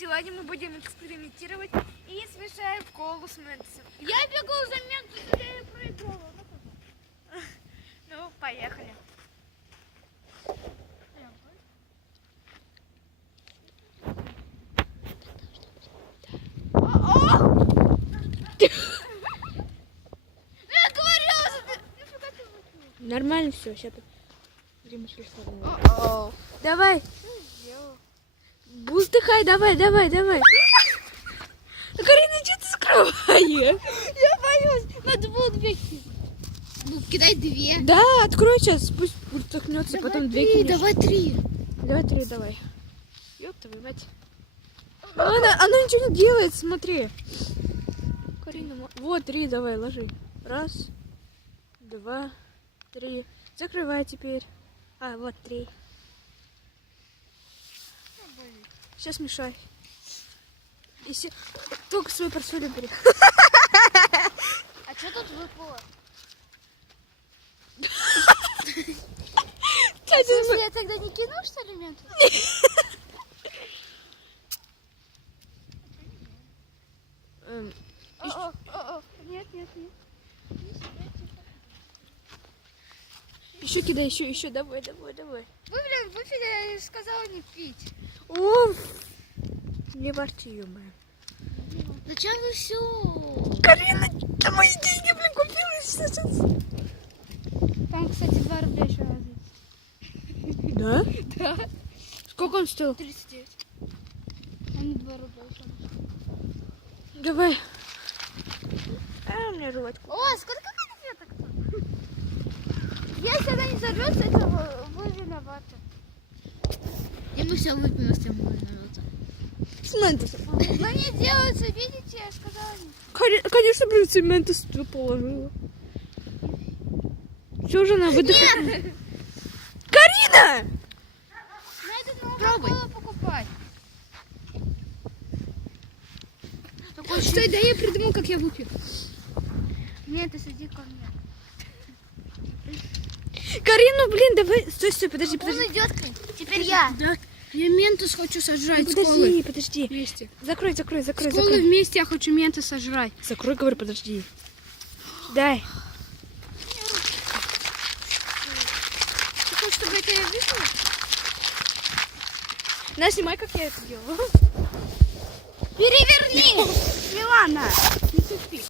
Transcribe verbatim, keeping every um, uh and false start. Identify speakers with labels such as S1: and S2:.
S1: Сегодня мы будем экспериментировать и смешаем колу с ментосом.
S2: Я бегал за ментосом, я ее проиграла.
S1: Ну, поехали.
S3: Нормально все, сейчас давай. Бултыхай, давай, давай, давай. Ну, Карина, что ты скрываешь?
S2: Я боюсь, надо было две кидать. Ну, кидай две.
S3: Да, открой сейчас, пусть бултыхнется, потом две
S2: три,
S3: кинешь.
S2: давай три.
S3: Давай три, давай. Ёб твою мать. Ну, Она, она ничего не делает, смотри. Карина, мо- вот три, давай, ложи. Раз, два, три. Закрывай теперь. А, вот три. Сейчас мешай. И се- Только свой портфель убери.
S2: А что тут выпало?
S3: Катя,
S2: Если я тогда не кину, что ли, ментос?
S3: эм,
S2: О, о, о, нет, нет, нет.
S3: Еще кидай, еще, еще, давай, давай, давай.
S2: Вы, блин, выпили, я сказала не пить.
S3: Уф. Не ворчи, ё-моё.
S2: Зачем вы все?
S3: Карина, ты мои деньги, блин, купила сейчас.
S2: Там, кстати, два рубля еще раз.
S3: Да?
S2: Да.
S3: Сколько он стоил?
S2: тридцать девять. А не два рубля еще.
S3: Давай. А, у меня жвачку.
S2: О, сколько конфеток тут? Если она не взорвется, это вы, вы виноваты. И мы все выпьем, если мы виноваты.
S3: С ментосом.
S2: Но не делается, видите, я сказала.
S3: Кори- Конечно, блин, цементос ты положила. Все же она выдыхает. Карина!
S2: На это нужно было покупать. Такой, стой, да я придумал, как я выпью. Нет, ты сиди ко мне.
S3: Карину, блин, давай. Стой, стой, подожди,
S2: Он
S3: подожди.
S2: идет к ней. Теперь я.
S4: Да, я ментос хочу сожрать
S3: Ну,
S4: с колы
S3: подожди, подожди.
S4: вместе.
S3: Закрой, закрой, закрой,
S4: С колы
S3: закрой.
S4: вместе я хочу ментос сожрать.
S3: Закрой, говорю, подожди. Дай.
S2: Ты хочешь, чтобы это я выпила?
S3: На, снимай, как я это делаю.
S2: Переверни!
S3: Милана, не тупи.